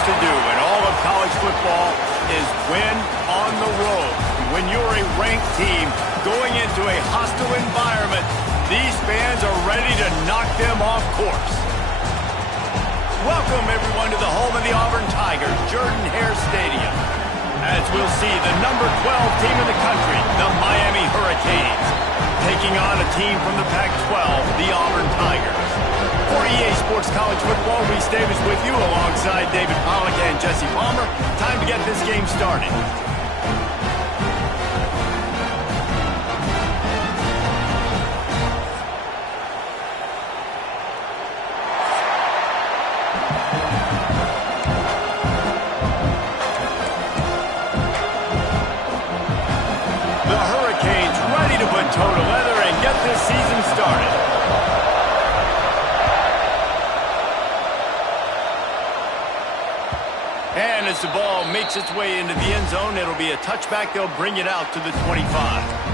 things to do in all of college football is win on the road. When you're a ranked team going into a hostile environment, these fans are ready to knock them off course. Welcome, everyone, to the home of the Auburn Tigers, Jordan-Hare Stadium. As we'll see the number 12 team in the country, the Miami Hurricanes, taking on a team from the Pac-12, the Auburn Tigers. For EA Sports College Football, Reese Davis with you alongside David Pollack and Jesse Palmer. Time to get this game started. Toe to leather and get this season started. And as the ball makes its way into the end zone, it'll be a touchback. They'll bring it out to the 25.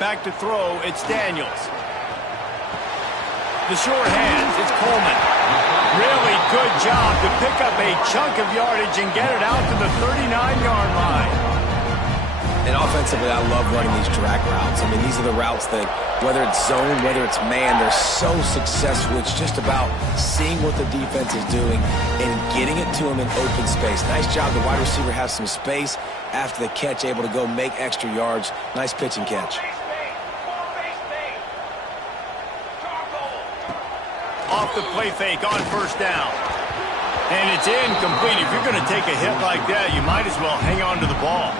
Back to throw, it's Daniels. The short hands, it's Coleman. Really good job to pick up a chunk of yardage and get it out to the 39-yard line. And offensively, I love running these drag routes. I mean, these are the routes that, whether it's zone, whether it's man, they're so successful. It's just about seeing what the defense is doing and getting it to them in open space. Nice job. The wide receiver has some space after the catch, able to go make extra yards. Nice pitch and catch. Off the play fake on first down. And it's incomplete. If you're going to take a hit like that, you might as well hang on to the ball.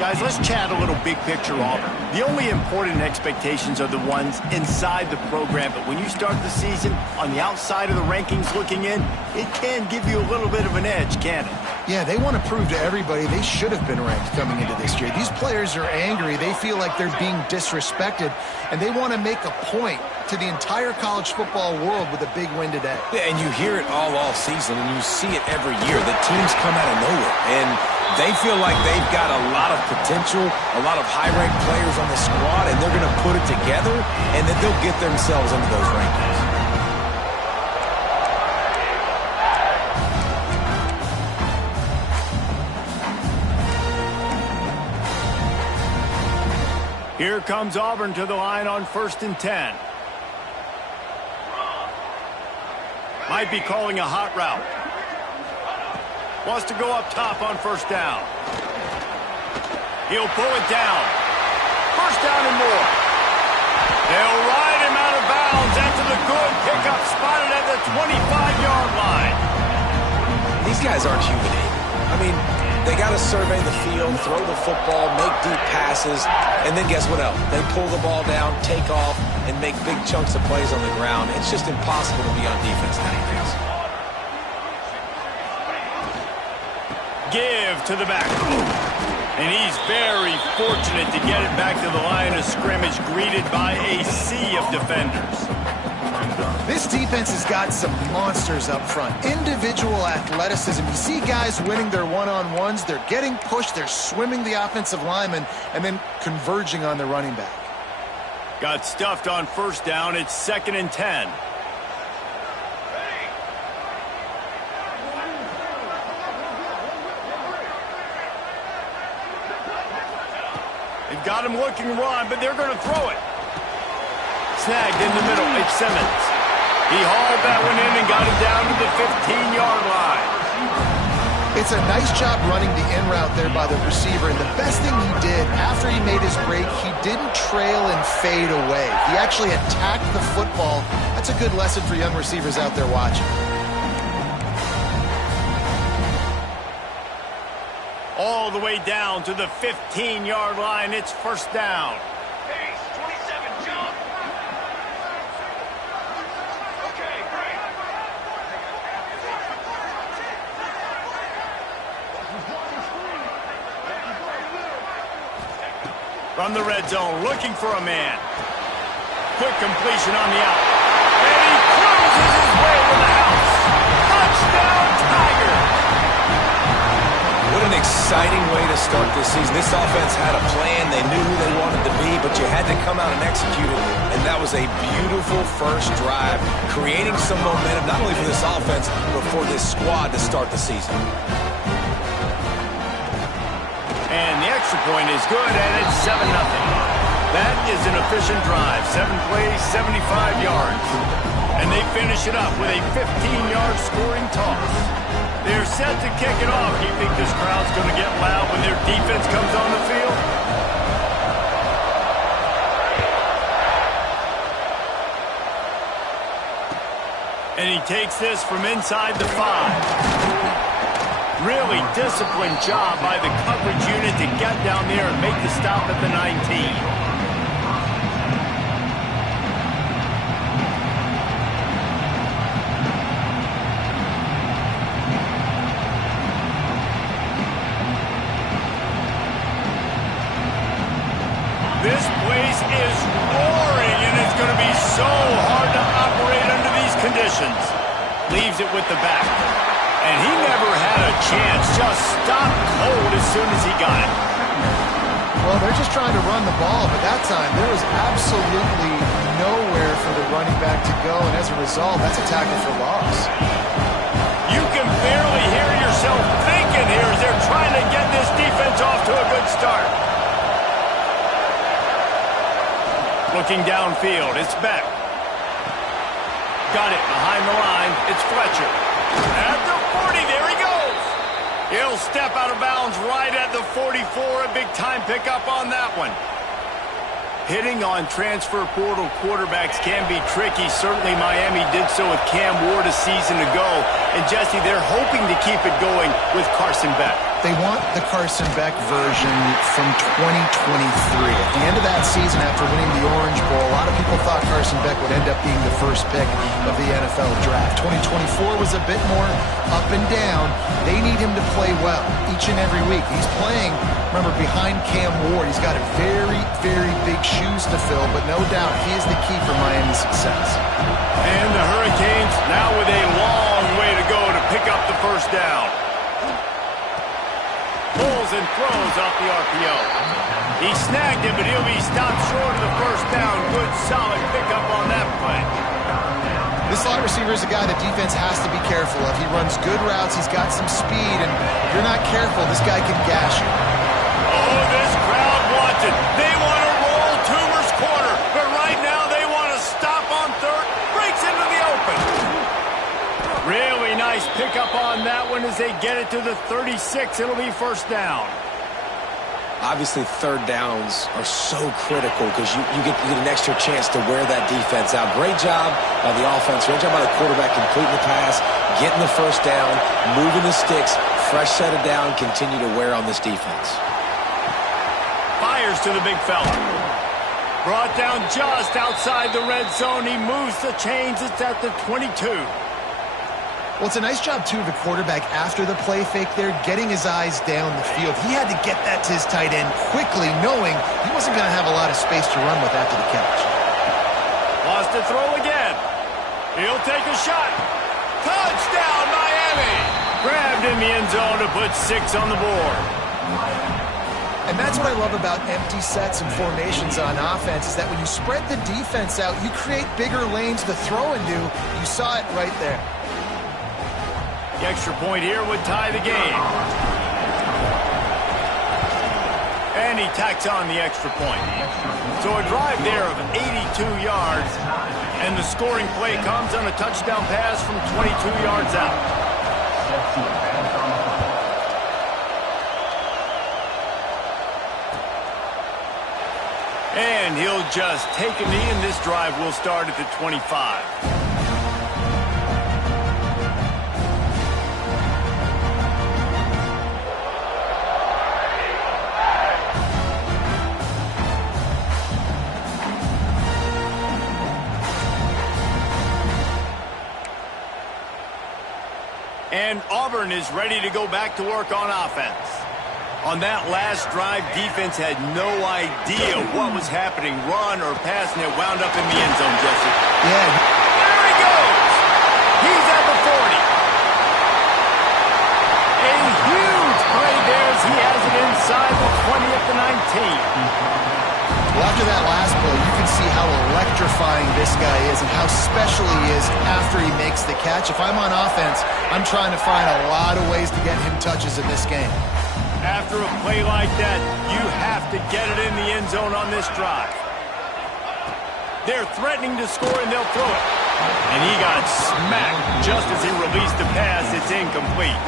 Guys, let's chat a little big picture Auburn. The only important expectations are the ones inside the program, but when you start the season on the outside of the rankings looking in, it can give you a little bit of an edge, can't it? Yeah, they want to prove to everybody they should have been ranked coming into this year. These players are angry. They feel like they're being disrespected, and they want to make a point to the entire college football world with a big win today. Yeah, and you hear it all season, and you see it every year. The teams come out of nowhere, and they feel like they've got a lot of potential, a lot of high-ranked players on the squad, and they're going to put it together, and then they'll get themselves into those rankings. Here comes Auburn to the line on 1st and 10. Might be calling a hot route. Wants to go up top on first down. He'll pull it down. First down and more. They'll ride him out of bounds after the good pickup spotted at the 25-yard line. These guys aren't human. I mean, they got to survey the field, throw the football, make deep passes, and then guess what else? They pull the ball down, take off, and make big chunks of plays on the ground. It's just impossible to be on defense nowadays. Give to the back. And he's very fortunate to get it back to the line of scrimmage, greeted by a sea of defenders. This defense has got some monsters up front. Individual athleticism. You see guys winning their one-on-ones. They're getting pushed. They're swimming the offensive lineman and then converging on the running back. Got stuffed on first down. It's 2nd and 10. They've got him looking run, but they're going to throw it. Snagged in the middle. It's Simmons. He hauled that one in and got it down to the 15-yard line. It's a nice job running the in route there by the receiver, and the best thing he did after he made his break, he didn't trail and fade away. He actually attacked the football. That's a good lesson for young receivers out there watching. All the way down to the 15-yard line. It's first down. From the red zone, looking for a man. quick completion on the out. And he cruises his way to the house. Touchdown, Tiger! What an exciting way to start this season. This offense had a plan. They knew who they wanted to be, but you had to come out and execute it. And that was a beautiful first drive, creating some momentum, not only for this offense, but for this squad to start the season. And the extra point is good, and it's 7-0. That is an efficient drive. 7 plays, 75 yards. And they finish it up with a 15-yard scoring toss. They're set to kick it off. Do you think this crowd's going to get loud when their defense comes on the field? And he takes this from inside the 5. Really disciplined job by the coverage unit to get down there and make the stop at the 19. This place is roaring, and it's going to be so hard to operate under these conditions. Leaves it with the back. And he never had a chance. Just stopped cold as soon as he got it. Well, they're just trying to run the ball, but that time there was absolutely nowhere for the running back to go, and as a result, that's a tackle for loss. You can barely hear yourself thinking here as they're trying to get this defense off to a good start. Looking downfield, it's Beck. Got it behind the line. It's Fletcher. At the 40, there he goes. He'll step out of bounds right at the 44. A big-time pickup on that one. Hitting on transfer portal quarterbacks can be tricky. Certainly Miami did so with Cam Ward a season ago. And, Jesse, they're hoping to keep it going with Carson Beck. They want the Carson Beck version from 2023. At the end of that season, after winning the Orange Bowl, a lot of people thought Carson Beck would end up being the first pick of the NFL draft. 2024 was a bit more up and down. They need him to play well each and every week. He's playing, remember, behind Cam Ward. He's got a very, very big shoes to fill, but no doubt he is the key for Miami's success. And the Hurricanes now with a long way to go to pick up the first down. Pulls and throws off the RPO. He snagged it, but he'll be stopped short of the first down. Good, solid pickup on that play. This slot receiver is a guy the defense has to be careful of. He runs good routes. He's got some speed, and if you're not careful, this guy can gash you. Oh, this crowd wants it. They want to roll Toomer's corner, but right now they want to stop on third. Breaks into the open. Really nice pickup on that one as they get it to the 36. It'll be first down. Obviously, third downs are so critical because you get an extra chance to wear that defense out. Great job by the offense. Great job by the quarterback completing the pass, getting the first down, moving the sticks, fresh set of down, continue to wear on this defense. Fires to the big fella. Brought down just outside the red zone. He moves the chains. It's at the 22. Well, it's a nice job, too, of the quarterback after the play fake there, getting his eyes down the field. He had to get that to his tight end quickly, knowing he wasn't going to have a lot of space to run with after the catch. Lost to throw again. He'll take a shot. Touchdown, Miami! Grabbed in the end zone to put 6 on the board. And that's what I love about empty sets and formations on offense, is that when you spread the defense out, you create bigger lanes to throw into. You saw it right there. The extra point here would tie the game. And he tacks on the extra point. So a drive there of 82 yards. And the scoring play comes on a touchdown pass from 22 yards out. And he'll just take a knee, and this drive will start at the 25. And Auburn is ready to go back to work on offense. On that last drive, defense had no idea what was happening, run or pass, and it wound up in the end zone, Jesse. Yeah. There he goes. He's at the 40. A huge play there as he has it inside the 20 at the 19. Well, after that last play, you can see how electrifying this guy is and how special he is after he makes the catch. If I'm on offense, I'm trying to find a lot of ways to get him touches in this game. After a play like that, you have to get it in the end zone on this drive. They're threatening to score, and they'll throw it. And he got smacked just as he released the pass. It's incomplete.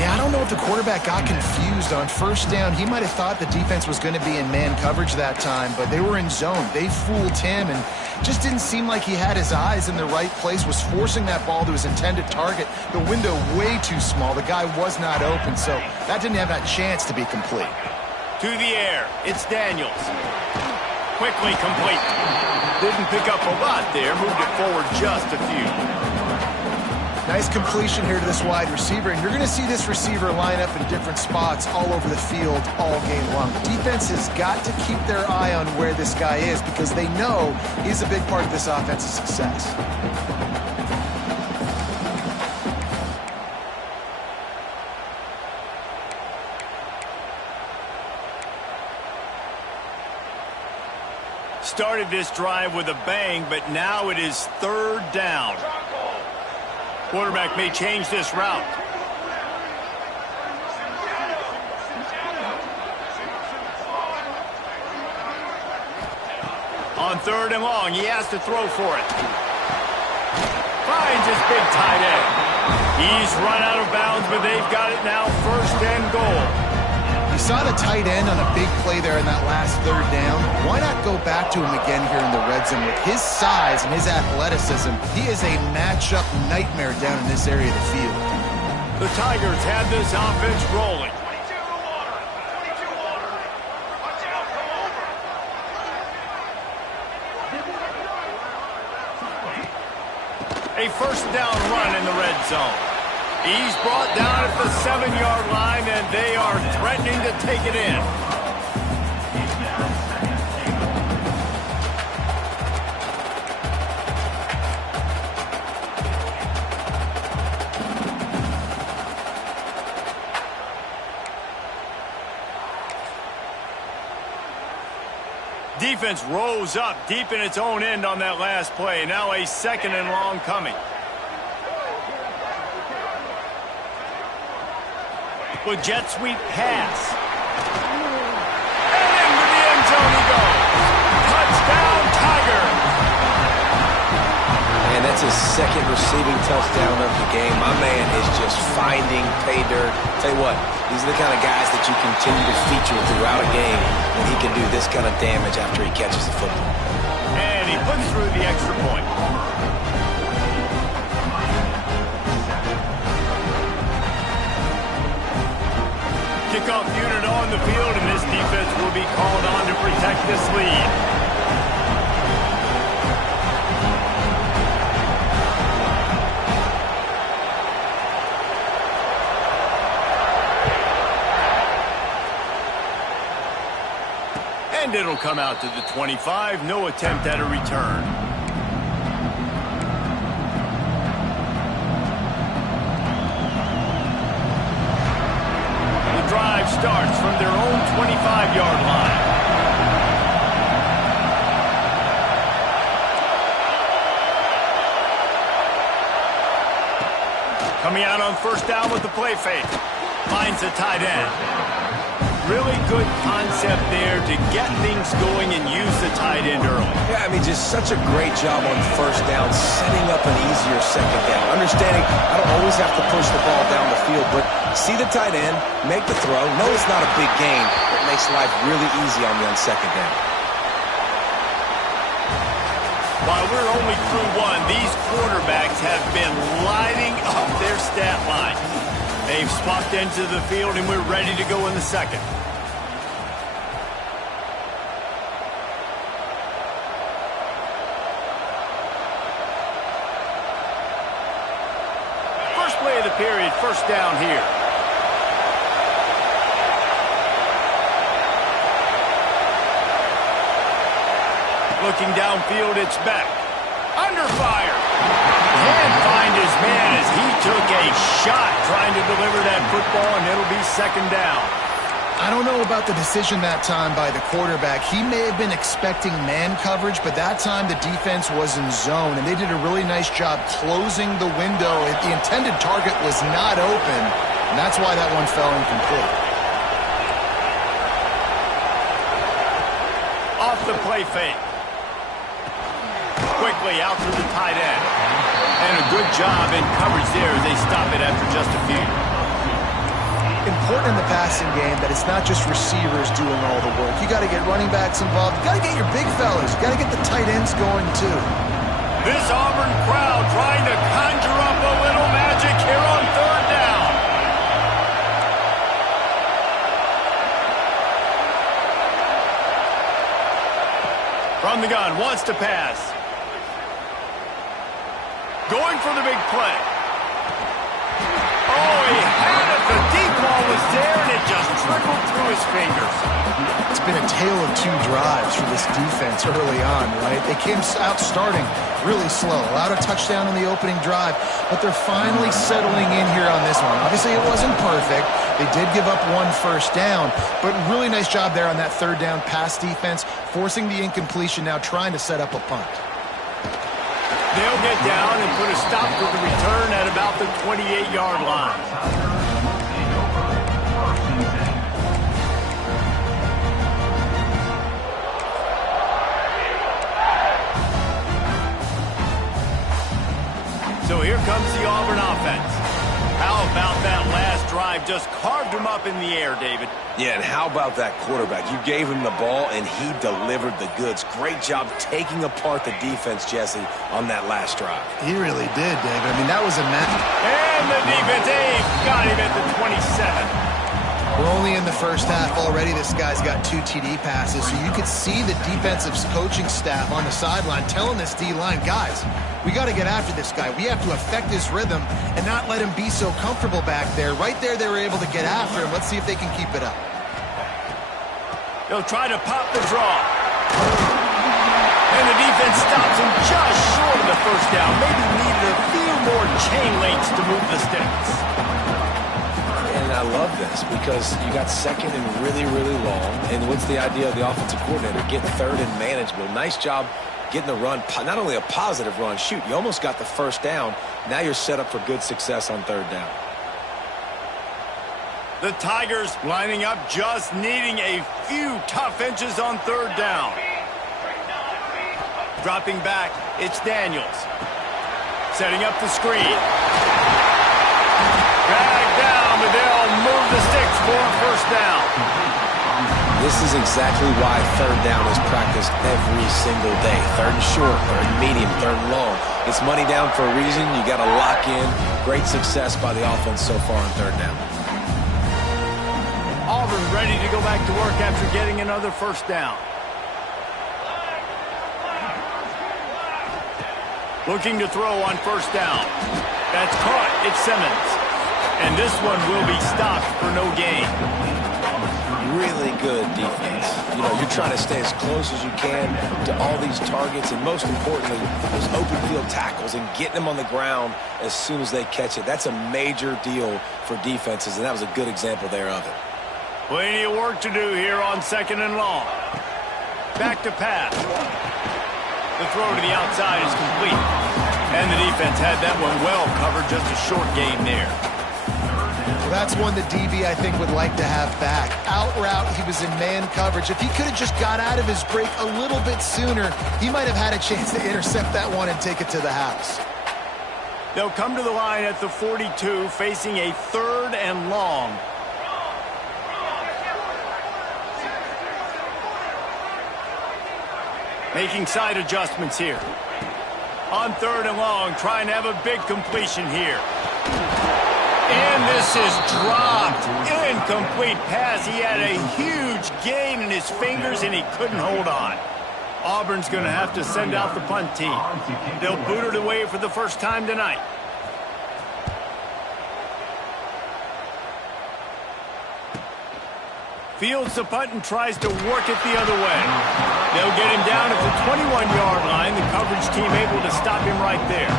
Yeah, I don't know if the quarterback got confused on first down. He might have thought the defense was going to be in man coverage that time, but they were in zone. They fooled him and just didn't seem like he had his eyes in the right place, was forcing that ball to his intended target. The window way too small. The guy was not open, so that didn't have that chance to be complete. To the air, it's Daniels. Quickly complete. Didn't pick up a lot there, moved it forward just a few. Nice completion here to this wide receiver, and you're going to see this receiver line up in different spots all over the field all game long. The defense has got to keep their eye on where this guy is because they know he's a big part of this offense's success. Started this drive with a bang, but now it is third down. Quarterback may change this route. On third and long, he has to throw for it. Finds his big tight end. He's run out of bounds, but they've got it now, first and goal. You saw the tight end on a big play there in that last third down. Why not go back to him again here in the red zone? With his size and his athleticism, he is a matchup nightmare down in this area of the field. The Tigers have this offense rolling. A first down run in the red zone. He's brought down at the 7-yard line, and they are threatening to take it in. Defense rose up deep in its own end on that last play. Now a second and long coming. With jet sweep pass. And into the end zone he goes. Touchdown, Tiger. And that's his second receiving touchdown of the game. My man is just finding pay dirt. Tell you what, these are the kind of guys that you continue to feature throughout a game when he can do this kind of damage after he catches the football. And he puts through the extra point. Kickoff unit on the field, and this defense will be called on to protect this lead. And it'll come out to the 25. No attempt at a return. Drive starts from their own 25-yard line. Coming out on first down with the play fake. Finds a tight end. Really good concept there to get things going and use the tight end early. Yeah, I mean, just such a great job on first down, setting up an easier second down. Understanding I don't always have to push the ball down the field, but see the tight end, make the throw. No, it's not a big gain, but it makes life really easy on me on second down. While we're only through one, these quarterbacks have been lighting up their stat line. They've swapped into the field, and we're ready to go in the second. First play of the period, first down here. Looking downfield, it's Beck. Under fire. Can't find his man as he took a shot trying to deliver that football, and it'll be second down. I don't know about the decision that time by the quarterback. He may have been expecting man coverage, but that time the defense was in zone, and they did a really nice job closing the window. The intended target was not open, and that's why that one fell incomplete. Off the play fake. Quickly out to the tight end. And a good job in coverage there as they stop it after just a few. Important in the passing game that it's not just receivers doing all the work. You got to get running backs involved. You got to get your big fellas. You got to get the tight ends going too. This Auburn crowd trying to conjure up a little magic here on third down. From the gun, wants to pass. Going for the big play. Oh, he had it. The deep ball was there, and it just trickled through his fingers. It's been a tale of two drives for this defense early on, right? They came out starting really slow, allowed a touchdown on the opening drive, but they're finally settling in here on this one. Obviously, it wasn't perfect. They did give up one first down, but really nice job there on that third down pass defense, forcing the incompletion, now trying to set up a punt. They'll get down and put a stop to the return at about the 28-yard line. So here comes the Auburn offense. How about that last drive? Just carved him up in the air, David. Yeah, and how about that quarterback? You gave him the ball, and he delivered the goods. Great job taking apart the defense, Jesse, on that last drive. He really did, David. I mean, that was a match. And the defense, got him at the 27. We're only in the first half already. This guy's got 2 TD passes, so you could see the defensive coaching staff on the sideline telling this D-line, guys, we got to get after this guy. We have to affect his rhythm and not let him be so comfortable back there. Right there, they were able to get after him. Let's see if they can keep it up. They'll try to pop the draw. And the defense stops him just short of the first down. Maybe needed a few more chain links to move the sticks. And I love this because you got second and really, really long. And what's the idea of the offensive coordinator? Get third and manageable. Nice job getting the run, not only a positive run, shoot, you almost got the first down. Now you're set up for good success on third down. The Tigers lining up, just needing a few tough inches on third down. Dropping back, it's Daniels. Setting up the screen. Dragged down, but they'll move the sticks for a first down. This is exactly why third down is practiced every single day. Third and short, third and medium, third and long. It's money down for a reason. You got to lock in. Great success by the offense so far on third down. Auburn ready to go back to work after getting another first down. Looking to throw on first down. That's caught. It's Simmons. And this one will be stopped for no gain. Really good defense. You know, you're trying to stay as close as you can to all these targets, and most importantly, those open field tackles and getting them on the ground as soon as they catch it. That's a major deal for defenses, and that was a good example there of it. Plenty of work to do here on second and long. Back to pass. The throw to the outside is complete. And the defense had that one well covered, just a short gain there. That's one that DB, I think, would like to have back. Out route, he was in man coverage. If he could have just got out of his break a little bit sooner, he might have had a chance to intercept that one and take it to the house. They'll come to the line at the 42, facing a third and long. Making side adjustments here. On third and long, trying to have a big completion here. And this is dropped. Incomplete pass. He had a huge gain in his fingers, and he couldn't hold on. Auburn's going to have to send out the punt team. They'll boot it away for the first time tonight. Fields the punt and tries to work it the other way. They'll get him down at the 21-yard line. The coverage team able to stop him right there.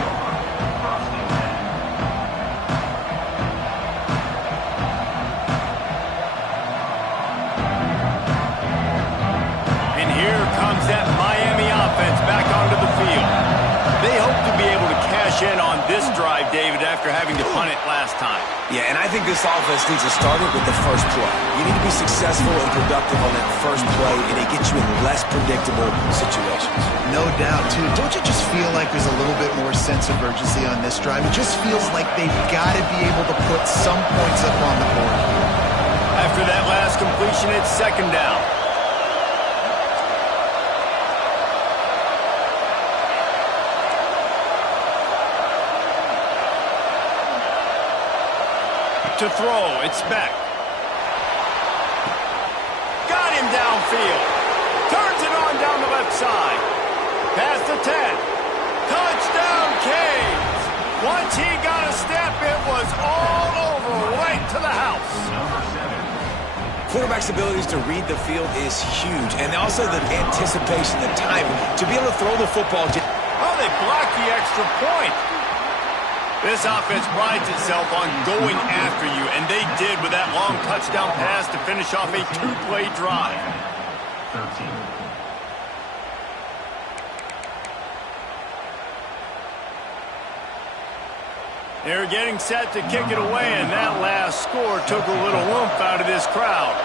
And here comes that Miami offense back onto the field. They hope to be able to cash in on this drive, David, after having to punt it last time. Yeah, and I think this offense needs to start it with the first play. You need to be successful and productive on that first play, and it gets you in less predictable situations. No doubt, too. Don't you just feel like there's a little bit more sense of urgency on this drive? It just feels like they've got to be able to put some points up on the board here. After that last completion, it's second down. To throw, it's Beck. Got him downfield. Turns it on down the left side. Past the 10. Touchdown, Canes. Once he got a step, it was all over, right to the house. Quarterback's abilities to read the field is huge, and also the anticipation, the timing, to be able to throw the football. Oh, they blocked the extra point. This offense prides itself on going after you, and they did with that long touchdown pass to finish off a two-play drive. 13. They're getting set to kick it away, and that last score took a little oomph out of this crowd.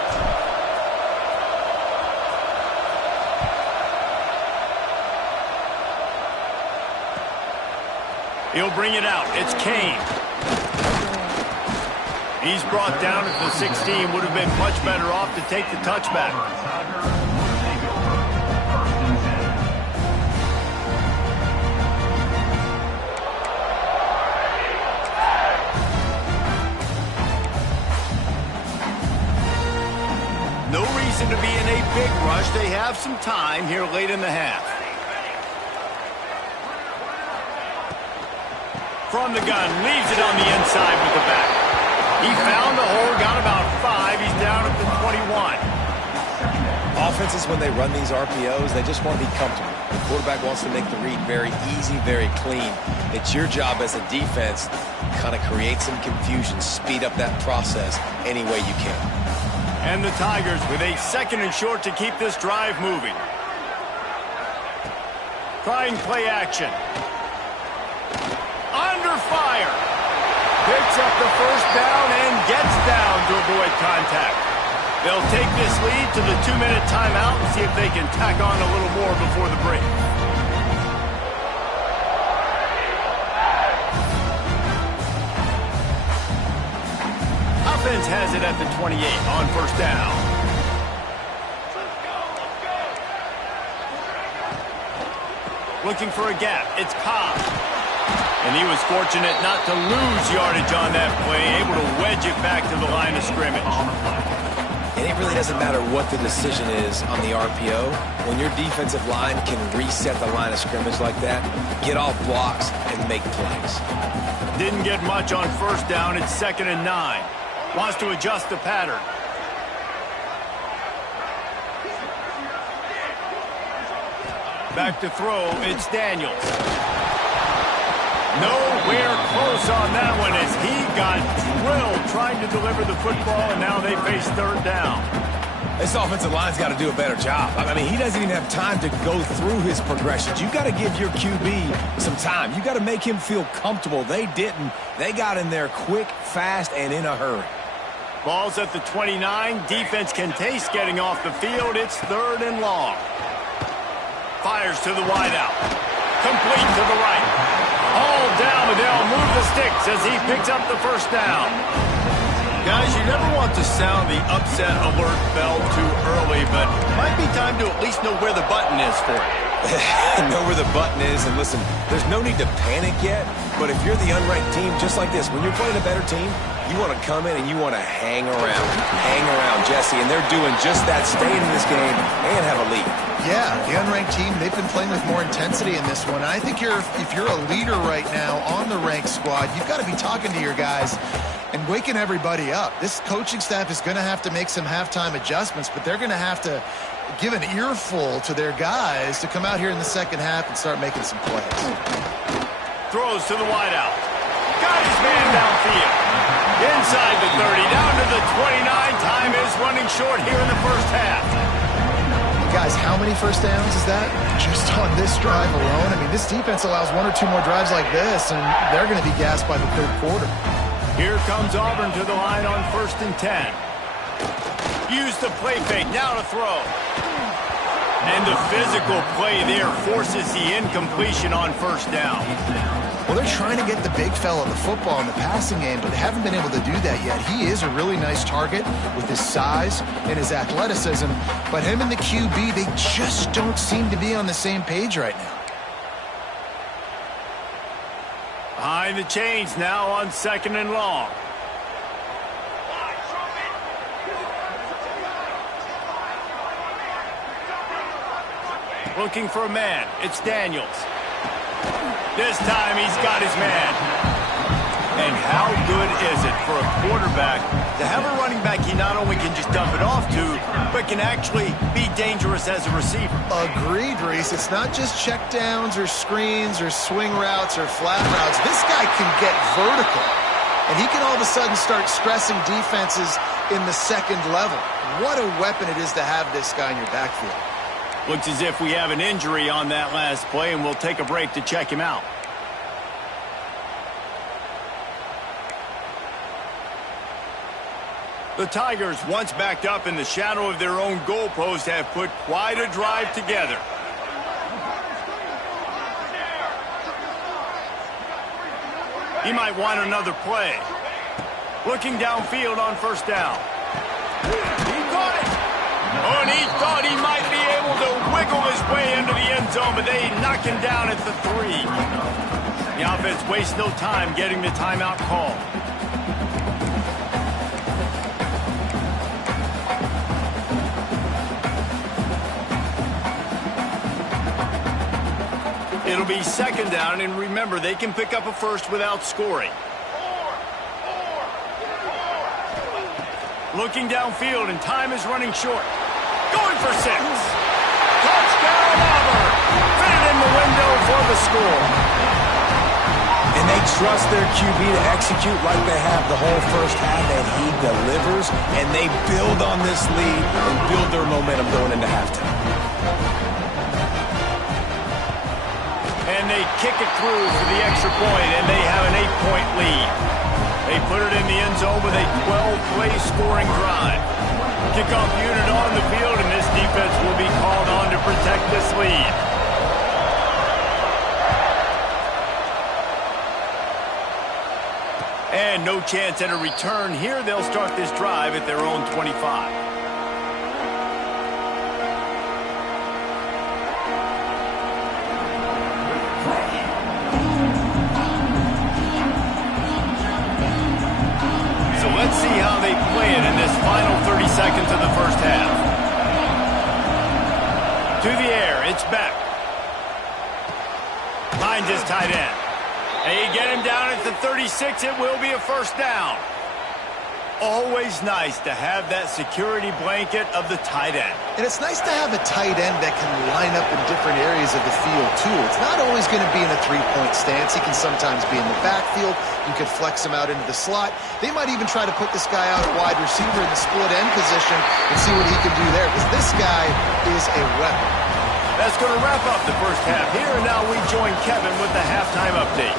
He'll bring it out. It's Kane. He's brought down at the 16. Would have been much better off to take the touchback. No reason to be in a big rush. They have some time here late in the half. From the gun, leaves it on the inside with the back. He found the hole, got about 5. He's down at the 21. Offenses, when they run these RPOs, they just want to be comfortable. The quarterback wants to make the read very easy, very clean. It's your job as a defense to kind of create some confusion, speed up that process any way you can. And the Tigers with a second and short to keep this drive moving. Trying play action. Under fire. Picks up the first down and gets down to avoid contact. They'll take this lead to the 2-minute timeout and see if they can tack on a little more before the break. Offense has it at the 28 on first down. Looking for a gap. It's Cobb. And he was fortunate not to lose yardage on that play, able to wedge it back to the line of scrimmage. And it really doesn't matter what the decision is on the RPO. When your defensive line can reset the line of scrimmage like that, get off blocks and make plays. Didn't get much on first down. It's 2nd and 9. Wants to adjust the pattern. Back to throw. It's Daniels. Nowhere close on that one as he got drilled trying to deliver the football, and now they face third down. This offensive line's got to do a better job. I mean, he doesn't even have time to go through his progressions. You've got to give your QB some time. You've got to make him feel comfortable. They didn't. They got in there quick, fast, and in a hurry. Ball's at the 29. Defense can taste getting off the field. It's 3rd and long. Fires to the wideout. Complete to the right. All down, but they'll move the sticks as he picks up the first down. Guys, you never want to sound the upset alert bell too early, but it might be time to at least know where the button is for it. Know where the button is, and listen, there's no need to panic yet, but if you're the unranked team, just like this, when you're playing a better team, you want to come in and you want to hang around, Jesse, and they're doing just that, staying in this game and have a lead. Yeah, the unranked team, they've been playing with more intensity in this one. I think if you're a leader right now on the ranked squad, you've got to be talking to your guys and waking everybody up. This coaching staff is going to have to make some halftime adjustments, but they're going to have to give an earful to their guys to come out here in the second half and start making some plays. Throws to the wideout. Got his man downfield. Inside the 30, down to the 29. Time is running short here in the first half. Guys, how many first downs is that? Just on this drive alone? I mean, this defense allows one or two more drives like this, and they're going to be gassed by the third quarter. Here comes Auburn to the line on 1st and 10. Use the play fake, now to throw. And the physical play there forces the incompletion on first down. Well, they're trying to get the big fella the football in the passing game, but they haven't been able to do that yet. He is a really nice target with his size and his athleticism, but him and the QB, they just don't seem to be on the same page right now. Behind the chains now on 2nd and long. Looking for a man. It's Daniels. This time he's got his man. And how good is it for a quarterback to have a running back he not only can just dump it off to, but can actually be dangerous as a receiver? Agreed, Reese. It's not just check downs or screens or swing routes or flat routes. This guy can get vertical. And he can all of a sudden start stressing defenses in the second level. What a weapon it is to have this guy in your backfield. Looks as if we have an injury on that last play, and we'll take a break to check him out. The Tigers, once backed up in the shadow of their own goalpost, have put quite a drive together. He might want another play. Looking downfield on first down. He caught it! Oh, and he thought he might be able to wiggle his way into the end zone, but they knock him down at the 3. The offense wastes no time getting the timeout call. It'll be 2nd down, and remember, they can pick up a first without scoring. Looking downfield, and time is running short. Going for 6. Touchdown, Auburn. Fit it in the window for the score. And they trust their QB to execute like they have the whole first half, and he delivers, and they build on this lead and build their momentum going into halftime. And they kick it through for the extra point, and they have an 8-point lead. They put it in the end zone with a 12-play scoring drive. Kickoff unit on the field, and this defense will be called on to protect this lead. And no chance at a return here. They'll start this drive at their own 25. Let's see how they play it in this final 30 seconds of the first half. To the air, it's Beck. Finds his tight end. They get him down at the 36. It will be a first down. Always nice to have that security blanket of the tight end. And it's nice to have a tight end that can line up in different areas of the field, too. It's not always going to be in a three-point stance. He can sometimes be in the backfield. You could flex him out into the slot. They might even try to put this guy out at wide receiver in the split end position and see what he can do there, because this guy is a weapon. That's going to wrap up the first half here, and now we join Kevin with the halftime update.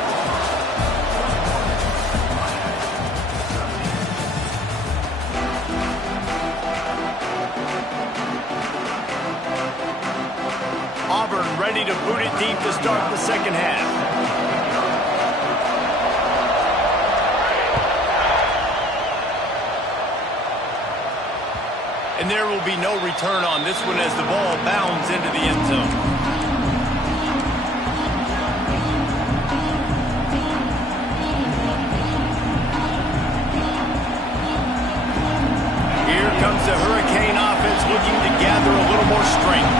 Auburn ready to boot it deep to start the second half. And there will be no return on this one as the ball bounds into the end zone. Here comes the Hurricane offense looking to gather a little more strength.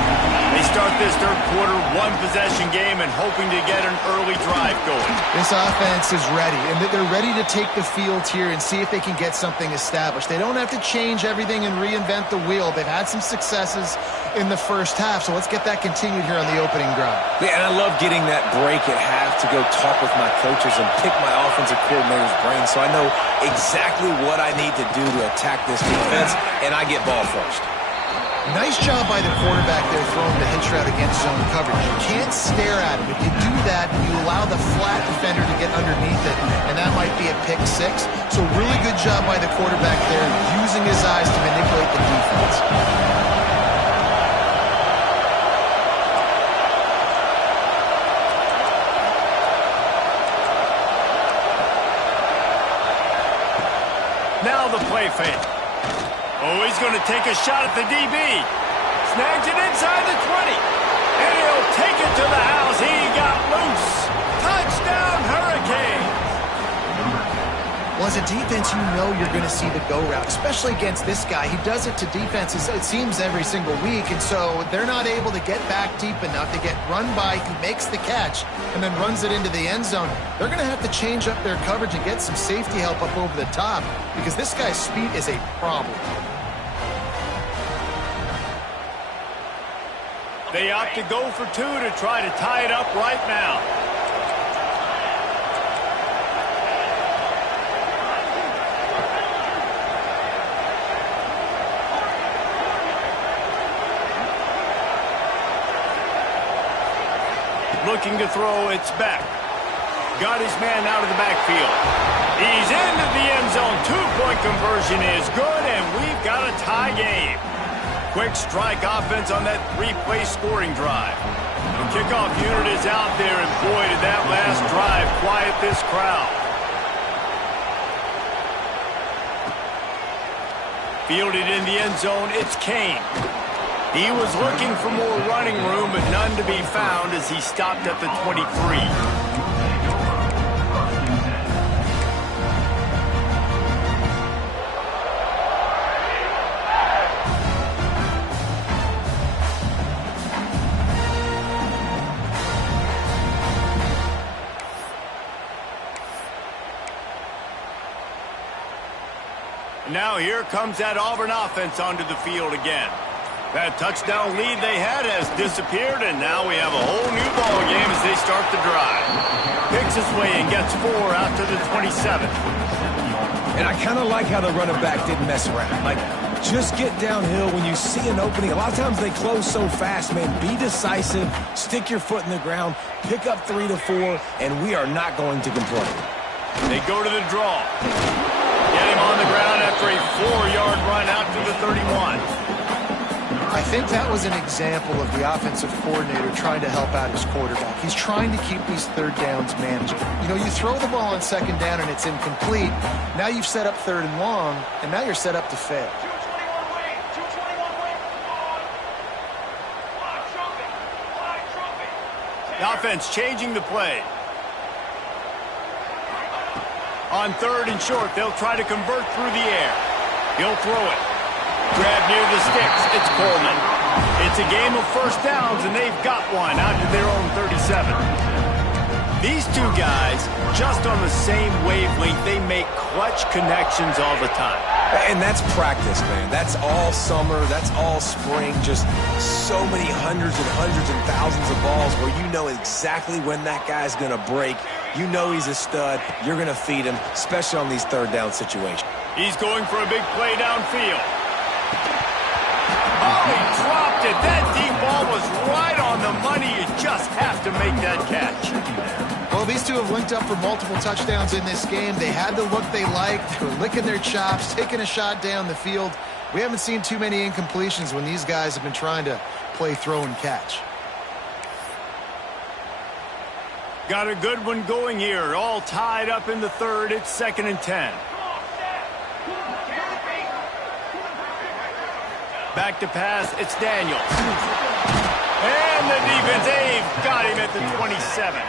They start this third quarter one-possession game, and hoping to get an early drive going. This offense is ready, and they're ready to take the field here and see if they can get something established. They don't have to change everything and reinvent the wheel. They've had some successes in the first half, so let's get that continued here on the opening drive. Yeah, and I love getting that break at half to go talk with my coaches and pick my offensive coordinator's brain so I know exactly what I need to do to attack this defense, and I get ball first. Nice job by the quarterback there throwing the hitch route against zone coverage. You can't stare at him. If you do that, you allow the flat defender to get underneath it, and that might be a pick six. So really good job by the quarterback there, using his eyes to manipulate the defense. Now the play fake. Oh, he's going to take a shot at the DB. Snags it inside the 20. And he'll take it to the house. He got loose. Touchdown, Hurricanes. Well, as a defense, you know you're going to see the go route, especially against this guy. He does it to defenses, it seems, every single week, and so they're not able to get back deep enough. They get run by, he makes the catch, and then runs it into the end zone. They're going to have to change up their coverage and get some safety help up over the top because this guy's speed is a problem. They opt to go for two to try to tie it up right now. Looking to throw, it's back. Got his man out of the backfield. He's into the end zone. Two-point conversion is good, and we've got a tie game. Quick strike offense on that three-play scoring drive. The kickoff unit is out there, and boy, did that last drive quiet this crowd. Fielded in the end zone, it's Kane. He was looking for more running room, but none to be found as he stopped at the 23. Now here comes that Auburn offense onto the field again. That touchdown lead they had has disappeared, and now we have a whole new ball game as they start the drive. Picks his way and gets 4 out to the 27. And I kind of like how the running back didn't mess around. Like, just get downhill when you see an opening. A lot of times they close so fast, man. Be decisive, stick your foot in the ground, pick up 3 to 4, and we are not going to complain. They go to the draw. Get him on the ground after a 4-yard run out to the 31. I think that was an example of the offensive coordinator trying to help out his quarterback. He's trying to keep these third downs manageable. You know, you throw the ball on second down and it's incomplete. Now you've set up third and long, and now you're set up to fail. The offense changing the play. On third and short, they'll try to convert through the air. He'll throw it. Grab near the sticks. It's Coleman. It's a game of first downs, and they've got one out to their own 37. These two guys, just on the same wavelength, they make clutch connections all the time. And that's practice, man. That's all summer. That's all spring. Just so many hundreds and thousands of balls where you know exactly when that guy's going to break. You know he's a stud. You're going to feed him, especially on these third down situations. He's going for a big play downfield. Oh, he dropped it. That deep ball was right on the money. You just have to make that catch. Well, these two have linked up for multiple touchdowns in this game. They had the look they liked. They were licking their chops, taking a shot down the field. We haven't seen too many incompletions when these guys have been trying to play throw and catch. Got a good one going here. All tied up in the third. It's 2nd and 10. Back to pass. It's Daniels. And the defense, they've got him at the 27.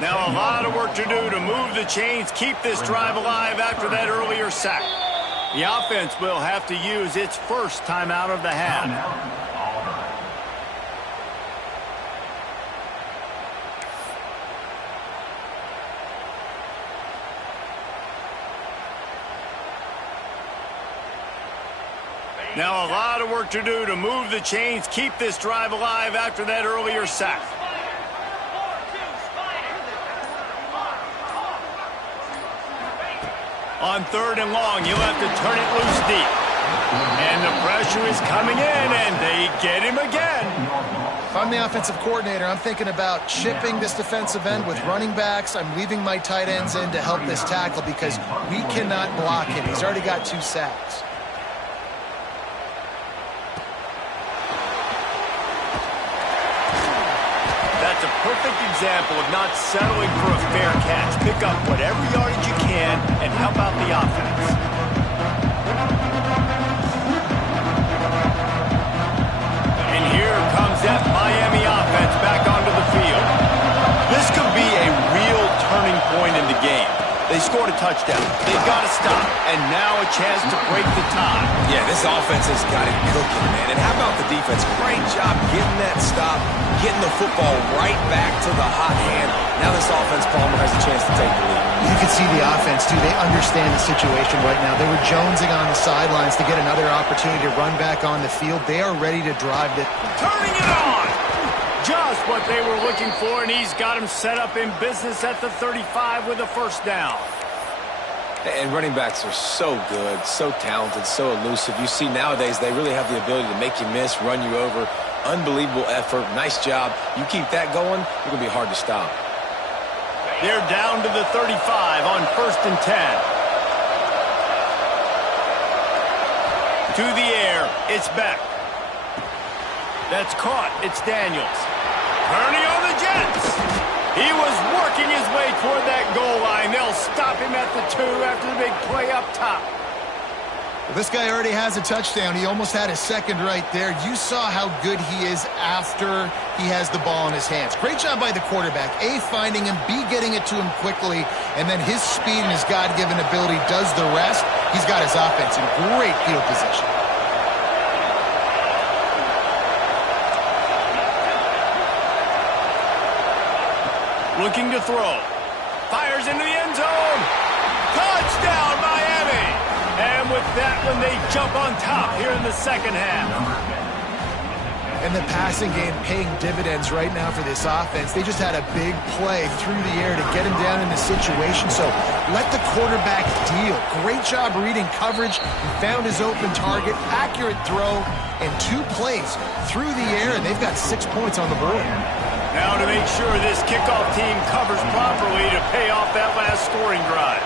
Now a lot of work to do to move the chains, keep this drive alive after that earlier sack. The offense will have to use its first timeout of the half. Now a lot of work to do to move the chains, keep this drive alive after that earlier sack. On 3rd and long, you'll have to turn it loose deep. And the pressure is coming in, and they get him again. If I'm the offensive coordinator, I'm thinking about chipping this defensive end with running backs. I'm leaving my tight ends in to help this tackle because we cannot block him. He's already got 2 sacks. That's a perfect example of not settling for a fair catch. Pick up whatever yardage you can and help out the offense. And here comes that Miami offense back onto the field. This could be a real turning point in the game. They scored a touchdown. They've got to stop. And now a chance to break the tie. Yeah, this offense has got it cooking, man. And how about the defense? Great job getting that stop, getting the football right back to the hot hand. Now this offense, Palmer, has a chance to take the lead. You can see the offense, too. They understand the situation right now. They were jonesing on the sidelines to get another opportunity to run back on the field. They are ready to drive it. Turning it on! Just what they were looking for, and he's got him set up in business at the 35 with a 1st down. And running backs are so good, so talented, so elusive. You see nowadays they really have the ability to make you miss, run you over. Unbelievable effort. Nice job. You keep that going, it's going to be hard to stop. They're down to the 35 on 1st and 10. To the air, it's Beck. That's caught. It's Daniels. Turning on the Jets. He was working his way toward that goal line. They'll stop him at the 2 after the big play up top. Well, this guy already has a touchdown. He almost had his 2nd right there. You saw how good he is after he has the ball in his hands. Great job by the quarterback. A, finding him. B, getting it to him quickly. And then his speed and his God-given ability does the rest. He's got his offense in great field position. Looking to throw. Fires into the end zone. Touchdown, Miami! And with that one, they jump on top here in the 2nd half. And the passing game paying dividends right now for this offense. They just had a big play through the air to get him down in the situation. So let the quarterback deal. Great job reading coverage. He found his open target. Accurate throw. And 2 plays through the air. And they've got 6 points on the board. Now to make sure this kickoff team covers properly to pay off that last scoring drive.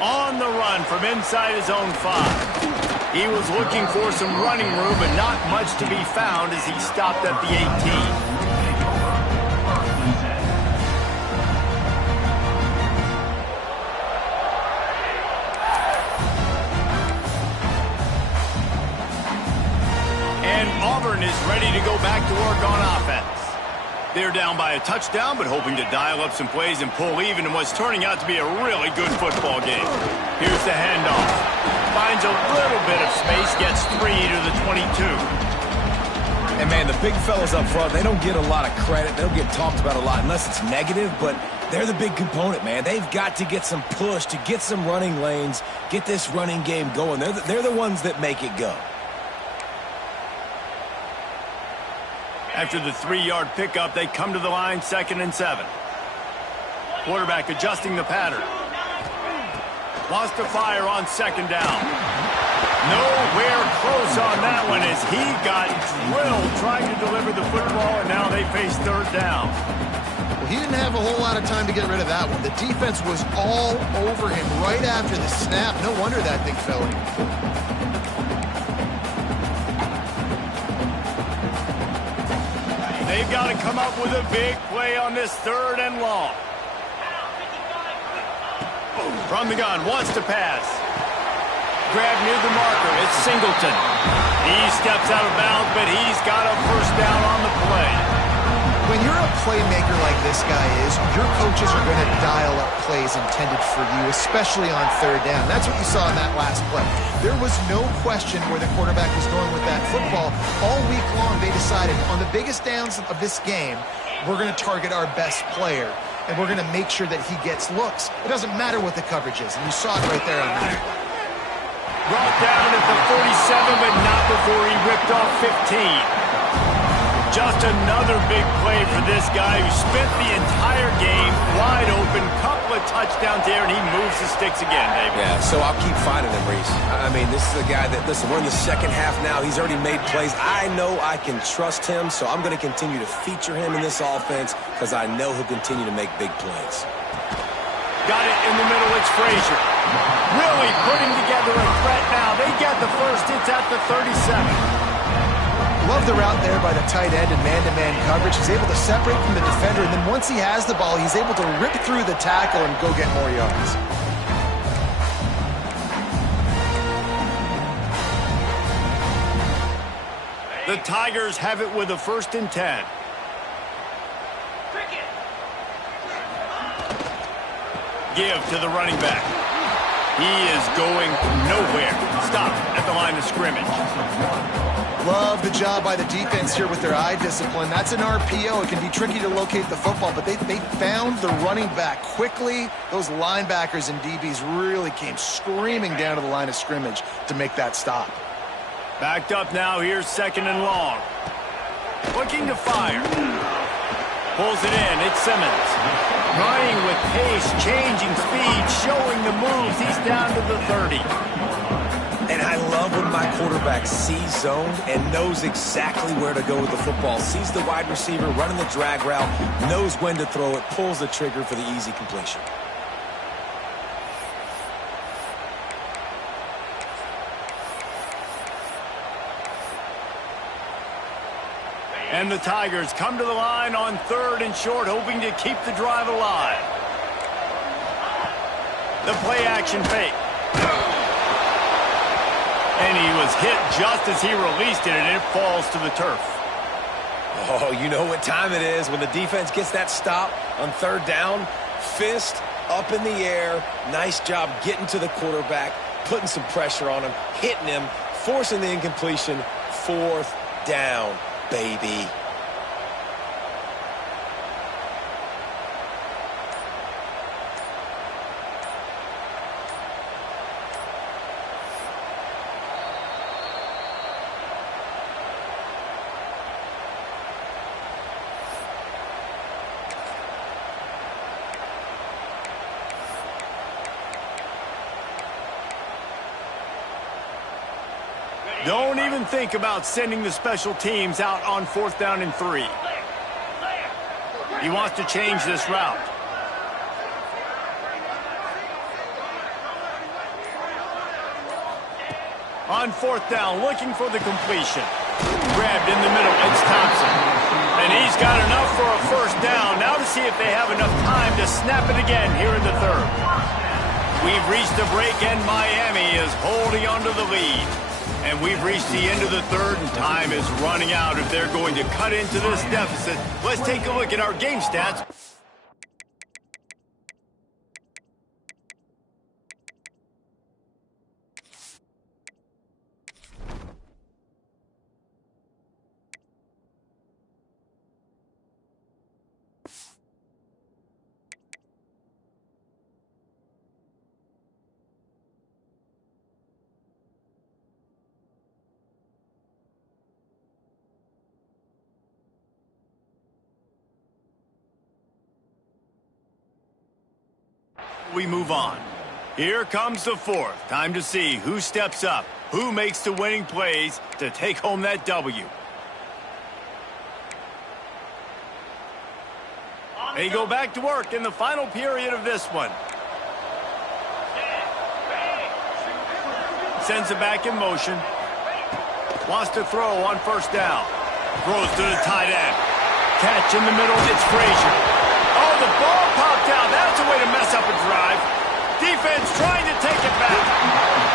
On the run from inside his own 5. He was looking for some running room, but not much to be found as he stopped at the 18. Auburn is ready to go back to work on offense. They're down by a touchdown, but hoping to dial up some plays and pull even in what's turning out to be a really good football game. Here's the handoff. Finds a little bit of space, gets 3 to the 22. And, man, the big fellas up front, they don't get a lot of credit. They don't get talked about a lot unless it's negative, but they're the big component, man. They've got to get some push, to get some running lanes, get this running game going. They're the ones that make it go. After the 3-yard pickup, they come to the line, 2nd and 7. Quarterback adjusting the pattern. Lost to fire on 2nd down. Nowhere close on that one as he got drilled trying to deliver the football, and now they face 3rd down. Well, he didn't have a whole lot of time to get rid of that one. The defense was all over him right after the snap. No wonder that thing fell in. They've got to come up with a big play on this 3rd and long. From the gun, wants to pass. Grab near the marker, it's Singleton. He steps out of bounds, but he's got a 1st down on the play. When you're a playmaker like this guy is, your coaches are going to dial up plays intended for you, especially on 3rd down. That's what you saw in that last play. There was no question where the quarterback was going with that football. All week long, they decided on the biggest downs of this game, we're going to target our best player, and we're going to make sure that he gets looks. It doesn't matter what the coverage is, and you saw it right there on that. Brought down at the 47, but not before he ripped off 15. Just another big play for this guy who spent the entire game wide open, couple of touchdowns there, and he moves the sticks again, David. Yeah, so I'll keep finding him, Reese. I mean, this is a guy that, listen, we're in the second half now. He's already made plays. I know I can trust him, so I'm going to continue to feature him in this offense because I know he'll continue to make big plays. Got it in the middle. It's Frazier. Really putting together a threat now. They get the first. It's at the 37. Love the route there by the tight end and man-to-man coverage. He's able to separate from the defender, and then once he has the ball, he's able to rip through the tackle and go get more yards. The Tigers have it with a 1st and 10. Give to the running back. He is going nowhere. Stop at the line of scrimmage. Love the job by the defense here with their eye discipline. That's an RPO. It can be tricky to locate the football, but they found the running back quickly. Those linebackers and DBs really came screaming down to the line of scrimmage to make that stop. Backed up now. Here's 2nd and long. Looking to fire. Pulls it in. It's Simmons. Running with pace, changing speed, showing the moves. He's down to the 30. And I love when my quarterback sees zoned and knows exactly where to go with the football. Sees the wide receiver running the drag route, knows when to throw it, pulls the trigger for the easy completion. And the Tigers come to the line on 3rd and short, hoping to keep the drive alive. The play-action fake. And he was hit just as he released it, and it falls to the turf. Oh, you know what time it is when the defense gets that stop on 3rd down. Fist up in the air. Nice job getting to the quarterback, putting some pressure on him, hitting him, forcing the incompletion. 4th down, baby. Don't even think about sending the special teams out on 4th down and 3. He wants to change this route. On 4th down, looking for the completion. Grabbed in the middle, it's Thompson. And he's got enough for a 1st down. Now to see if they have enough time to snap it again here in the 3rd. We've reached the break, and Miami is holding on to the lead. And we've reached the end of the 3rd, and time is running out if they're going to cut into this deficit. Let's take a look at our game stats. We move on. Here comes the 4th. Time to see who steps up, who makes the winning plays to take home that W. They go back to work in the final period of this one. Sends it back in motion. Wants to throw on 1st down. Throws to the tight end. Catch in the middle, it's Frazier. Oh, the ball popped out. That's a way to mess up a drive. Defense trying to take it back.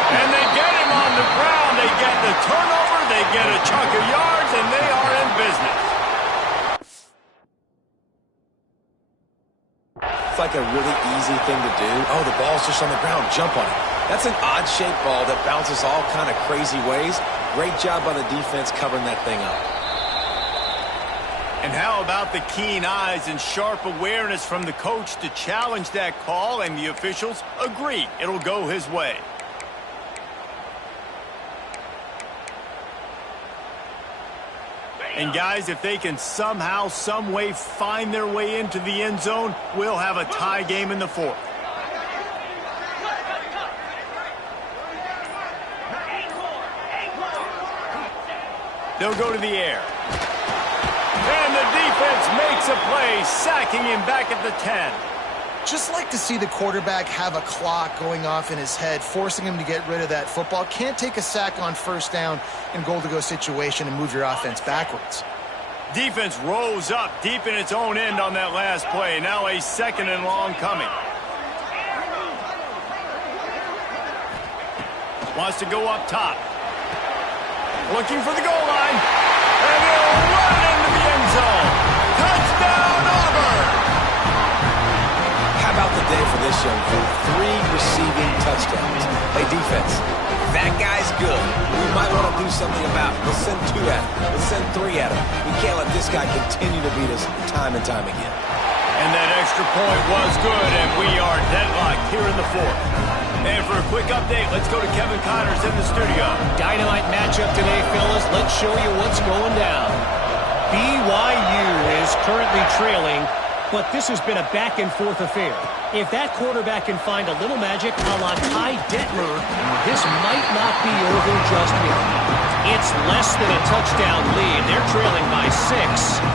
And they get him on the ground. They get the turnover. They get a chunk of yards, and they are in business. It's like a really easy thing to do. Oh, the ball's just on the ground. Jump on it. That's an odd-shaped ball that bounces all kind of crazy ways. Great job by the defense covering that thing up. And how about the keen eyes and sharp awareness from the coach to challenge that call, and the officials agree it'll go his way. And guys, if they can somehow, some way find their way into the end zone, we'll have a tie game in the fourth. They'll go to the air. And the defense makes a play, sacking him back at the 10. Just like to see the quarterback have a clock going off in his head, forcing him to get rid of that football. Can't take a sack on first down in goal-to-go situation and move your offense backwards. Defense rose up deep in its own end on that last play. Now a 2nd and long coming. Wants to go up top. Looking for the goal line. And he'll run into the end zone. Touchdown, Auburn! How about the day for this young fella? 3 receiving touchdowns. Hey, defense, that guy's good. We might want to do something about it. Let's send 2 at him. Let's send 3 at him. We can't let this guy continue to beat us time and time again. And that extra point was good, and we are deadlocked here in the fourth. And for a quick update, let's go to Kevin Connors in the studio. Dynamite matchup today, fellas. Let's show you what's going down. BYU is currently trailing, but this has been a back-and-forth affair. If that quarterback can find a little magic a la Ty Detmer, this might not be over just yet. It's less than a touchdown lead. They're trailing by 6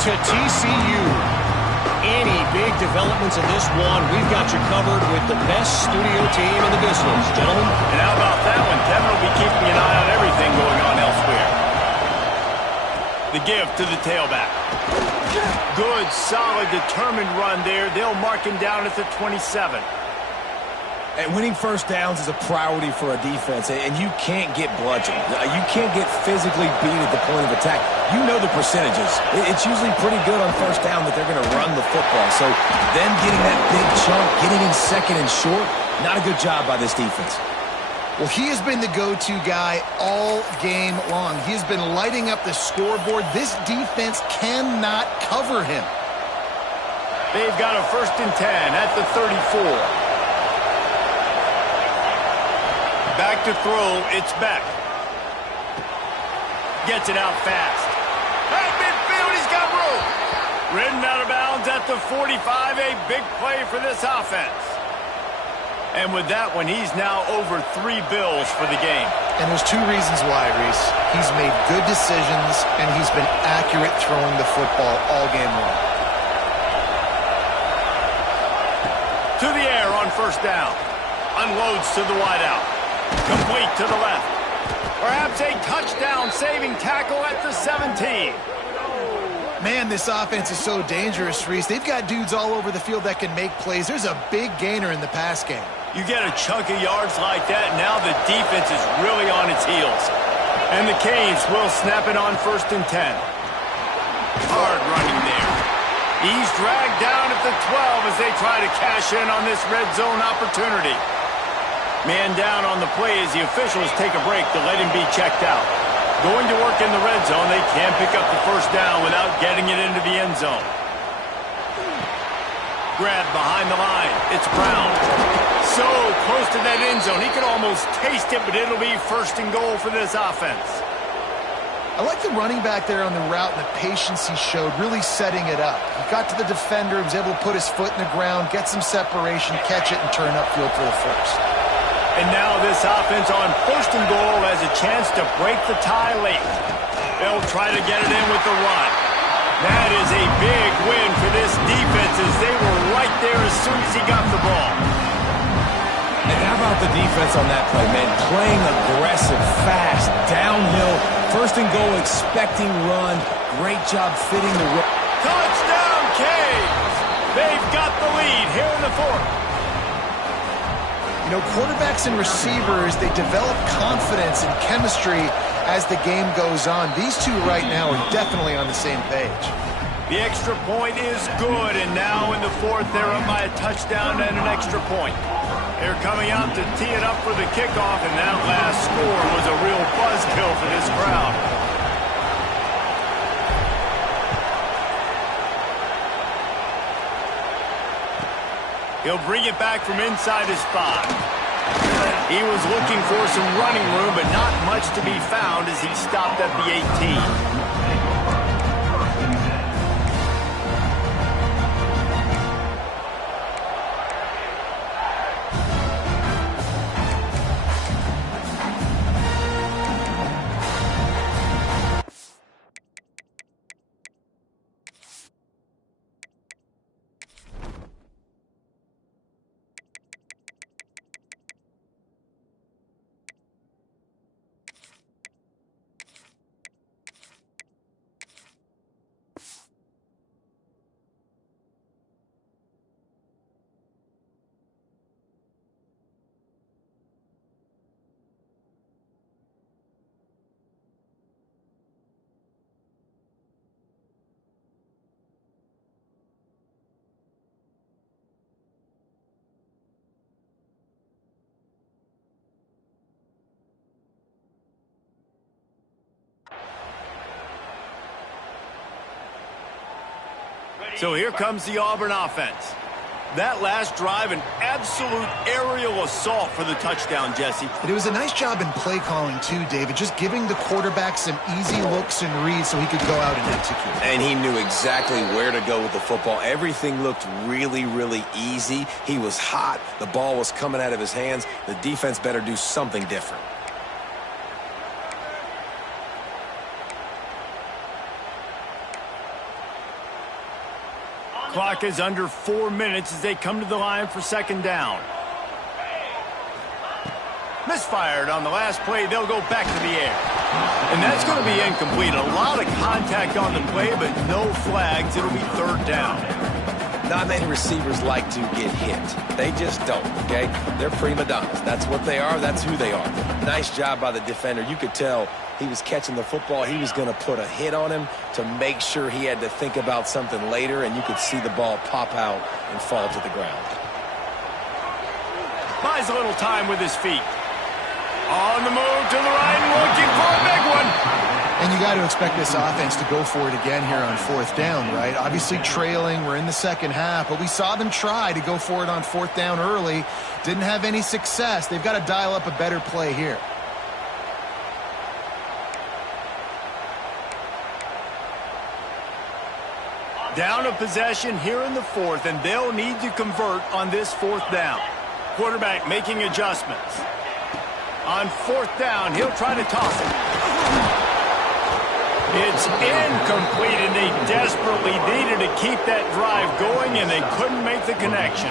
to TCU. Any big developments in this one, we've got you covered with the best studio team in the business, gentlemen. And how about that one? Kevin will be keeping an eye on everything going on elsewhere. The give to the tailback. Good, solid, determined run there. They'll mark him down at the 27. And winning first downs is a priority for a defense, and you can't get bludgeoned. You can't get physically beat at the point of attack. You know the percentages. It's usually pretty good on first down that they're going to run the football. So them getting that big chunk, getting in 2nd and short, not a good job by this defense. Well, he has been the go-to guy all game long. He has been lighting up the scoreboard. This defense cannot cover him. They've got a 1st and 10 at the 34. Back to throw, it's Beck. Gets it out fast. At midfield, he's got room. Ridden out of bounds at the 45, a big play for this offense. And with that one, he's now over 3 bills for the game. And there's 2 reasons why, Reese. He's made good decisions, and he's been accurate throwing the football all game long. To the air on 1st down. Unloads to the wideout. Complete to the left. Perhaps a touchdown-saving tackle at the 17. Man, this offense is so dangerous, Reese. They've got dudes all over the field that can make plays. There's a big gainer in the pass game. You get a chunk of yards like that, now the defense is really on its heels. And the Canes will snap it on 1st and 10. Hard running there. He's dragged down at the 12 as they try to cash in on this red zone opportunity. Man down on the play as the officials take a break to let him be checked out. Going to work in the red zone, they can't pick up the 1st down without getting it into the end zone. Grab behind the line. It's Brown. So close to that end zone. He could almost taste it, but it'll be 1st and goal for this offense. I like the running back there on the route and the patience he showed, really setting it up. He got to the defender, was able to put his foot in the ground, get some separation, catch it, and turn upfield for the 1st. And now this offense on 1st and goal has a chance to break the tie late. They'll try to get it in with the run. That is a big win for this defense as they were right there as soon as he got the ball. And how about the defense on that play, man? Playing aggressive, fast, downhill, 1st and goal, expecting run. Great job fitting the run. Touchdown, Canes! They've got the lead here in the 4th. You know, quarterbacks and receivers, they develop confidence and chemistry as the game goes on. These 2 right now are definitely on the same page. The extra point is good, and now in the 4th, they're up by a touchdown and an extra point. They're coming out to tee it up for the kickoff, and that last score was a real buzzkill for this crowd. He'll bring it back from inside his 5. He was looking for some running room, but not much to be found as he stopped at the 18. So here comes the Auburn offense. That last drive, an absolute aerial assault for the touchdown, Jesse. But it was a nice job in play calling too, David, just giving the quarterback some easy looks and reads so he could go out and execute. And he knew exactly where to go with the football. Everything looked really, really easy. He was hot. The ball was coming out of his hands. The defense better do something different. Clock is under 4 minutes as they come to the line for second down. Misfired on the last play. They'll go back to the air. And that's going to be incomplete. A lot of contact on the play, but no flags. It'll be third down. Not many receivers like to get hit. They just don't, okay? They're prima donnas. That's what they are. That's who they are. Nice job by the defender. You could tell he was catching the football. He was going to put a hit on him to make sure he had to think about something later, and you could see the ball pop out and fall to the ground. Buys a little time with his feet. On the move to the right, looking for a big one. And you got to expect this offense to go for it again here on fourth down, right? Obviously trailing, we're in the second half, but we saw them try to go for it on fourth down early. Didn't have any success. They've got to dial up a better play here. Down a possession here in the fourth, and they'll need to convert on this fourth down. Quarterback making adjustments. On fourth down, he'll try to toss it. It's incomplete, and they desperately needed to keep that drive going, and they couldn't make the connection.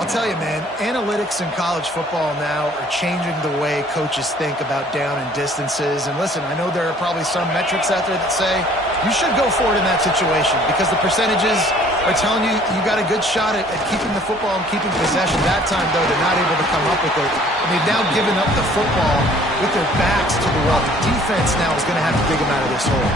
I'll tell you, man, analytics in college football now are changing the way coaches think about down and distances. And listen, I know there are probably some metrics out there that say you should go for it in that situation because the percentages are telling you you got a good shot at keeping the football and keeping possession. That time, though, they're not able to come up with it. And they've now given up the football with their backs to the wall. The defense now is going to have to dig them out of this hole.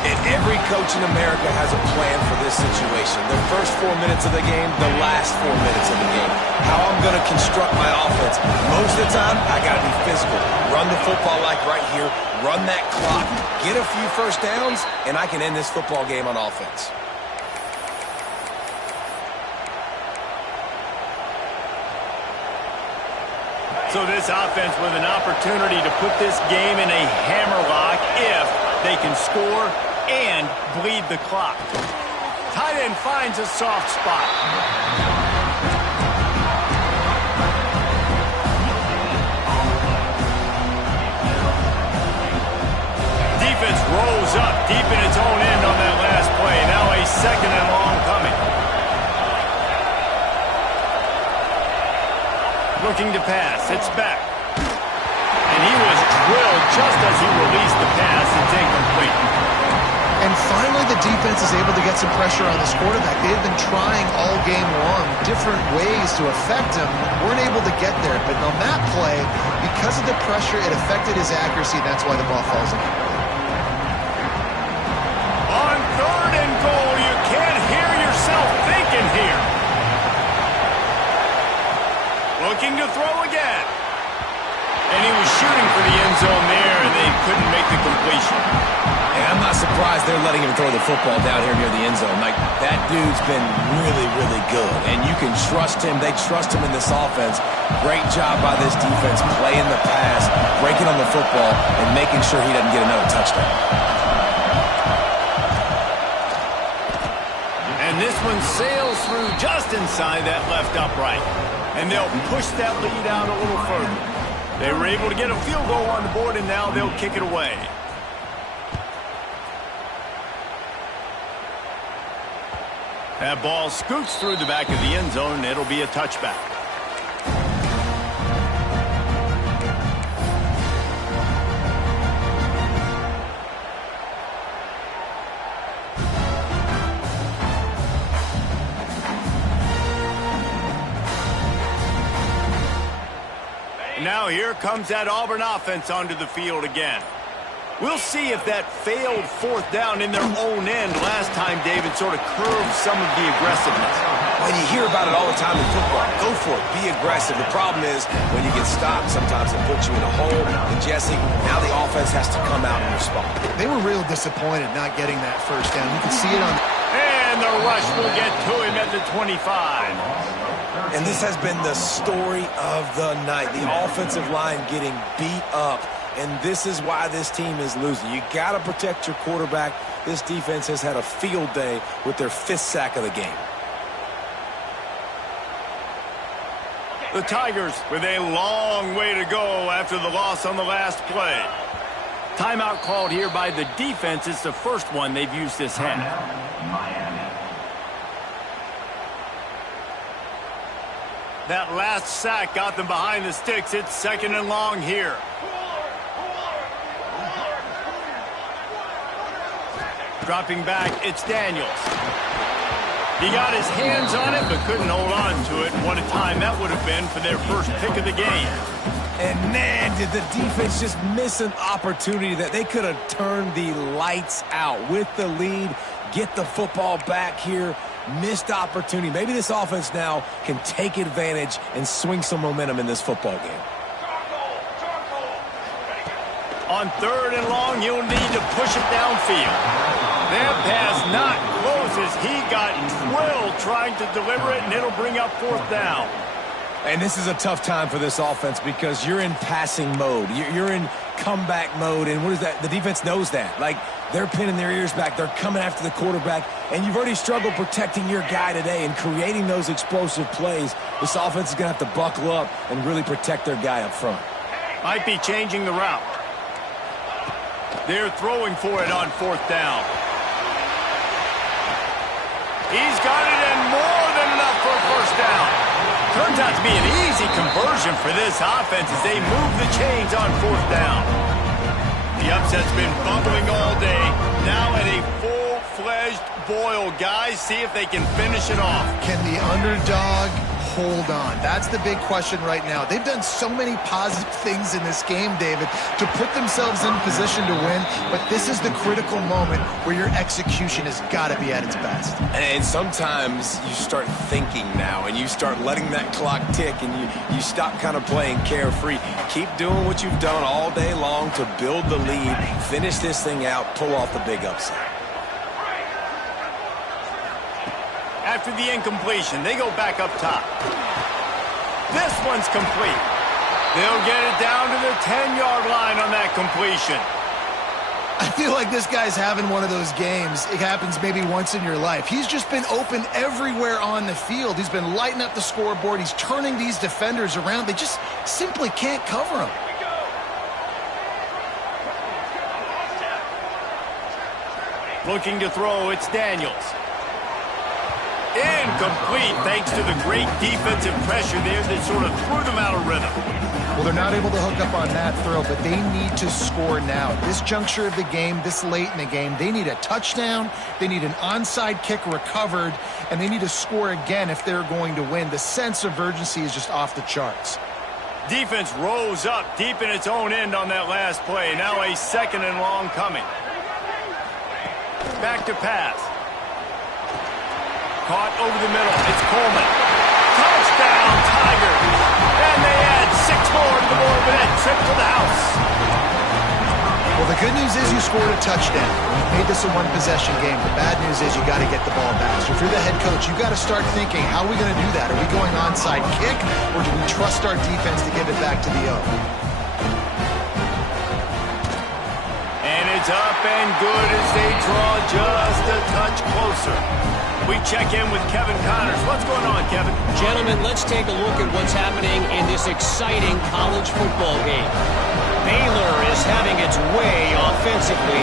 And every coach in America has a plan for this situation. The first 4 minutes of the game, the last 4 minutes of the game. How I'm going to construct my offense. Most of the time, I got to be physical. Run the football like right here. Run that clock. Get a few first downs, and I can end this football game on offense. So this offense with an opportunity to put this game in a hammerlock if they can score and bleed the clock. Tight end finds a soft spot. Defense rolls up deep in its own end on that last play. Now a second and long coming. Looking to pass. It's back. And he was drilled just as he released the pass. It's incomplete. And finally, the defense is able to get some pressure on this quarterback. They've been trying all game long different ways to affect him. Weren't able to get there. But on that play, because of the pressure, it affected his accuracy. That's why the ball falls in. On third and goal, you can't hear yourself thinking here. Looking to throw again. And he was shooting for the end zone there, and they couldn't make the completion. And I'm not surprised they're letting him throw the football down here near the end zone. Like, that dude's been really, really good. And you can trust him. They trust him in this offense. Great job by this defense playing the pass, breaking on the football, and making sure he doesn't get another touchdown. And this one sails through just inside that left upright. And they'll push that lead out a little further. They were able to get a field goal on the board, and now they'll kick it away. That ball scoots through the back of the end zone, and it'll be a touchback. Now here comes that Auburn offense onto the field again. We'll see if that failed fourth down in their own end last time, David, sort of curved some of the aggressiveness. When you hear about it all the time in football, go for it, be aggressive. The problem is when you get stopped, sometimes it puts you in a hole. And Jesse, now the offense has to come out and respond. They were real disappointed not getting that first down. You can see it on... And And the rush will get to him at the 25. And this has been the story of the night. The offensive line getting beat up. And this is why this team is losing. You got to protect your quarterback. This defense has had a field day with their 5th sack of the game. The Tigers with a long way to go after the loss on the last play. Timeout called here by the defense. It's the first one they've used this half. That last sack got them behind the sticks. It's 2nd and long here. Dropping back, it's Daniels. He got his hands on it, but couldn't hold on to it. What a time that would have been for their first pick of the game. And man, did the defense just miss an opportunity that they could have turned the lights out with the lead, get the football back here. Missed opportunity. Maybe this offense now can take advantage and swing some momentum in this football game. On 3rd and long, you'll need to push it downfield. That pass not close as he got drilled trying to deliver it, and it'll bring up 4th down. And this is a tough time for this offense because you're in passing mode. You're in comeback mode, and what is that? The defense knows that. Like, they're pinning their ears back. They're coming after the quarterback, and you've already struggled protecting your guy today and creating those explosive plays. This offense is going to have to buckle up and really protect their guy up front. Might be changing the route. They're throwing for it on 4th down. He's got it, and more than enough for a 1st down. Turns out to be an easy conversion for this offense as they move the chains on 4th down. The upset's been bubbling all day. Now at a full-fledged boil. Guys, see if they can finish it off. Can the underdog hold on? That's the big question right now. They've done so many positive things in this game, David, to put themselves in position to win, but this is the critical moment where your execution has got to be at its best. And sometimes you start thinking now, and you start letting that clock tick, and you stop kind of playing carefree. Keep doing what you've done all day long to build the lead, finish this thing out, pull off the big upset. After the incompletion, they go back up top. This one's complete. They'll get it down to the 10-yard line on that completion. I feel like this guy's having one of those games. It happens maybe once in your life. He's just been open everywhere on the field. He's been lighting up the scoreboard. He's turning these defenders around. They just simply can't cover him. Looking to throw, it's Daniels. Incomplete, thanks to the great defensive pressure there that sort of threw them out of rhythm. Well, they're not able to hook up on that throw, but they need to score now. This juncture of the game, this late in the game, they need a touchdown, they need an onside kick recovered, and they need to score again if they're going to win. The sense of urgency is just off the charts. Defense rose up deep in its own end on that last play. Now a 2nd and long coming. Back to pass. Caught over the middle. It's Coleman. Touchdown, Tigers. And they add 6 more to the board with that trip to the house. Well, the good news is you scored a touchdown. You made this a one-possession game. The bad news is you got to get the ball back. So if you're the head coach, you got to start thinking, how are we going to do that? Are we going onside kick, or do we trust our defense to give it back to the O? And it's up and good as they draw just a touch closer. We check in with Kevin Connors. What's going on, Kevin? Gentlemen, let's take a look at what's happening in this exciting college football game. Baylor is having its way offensively,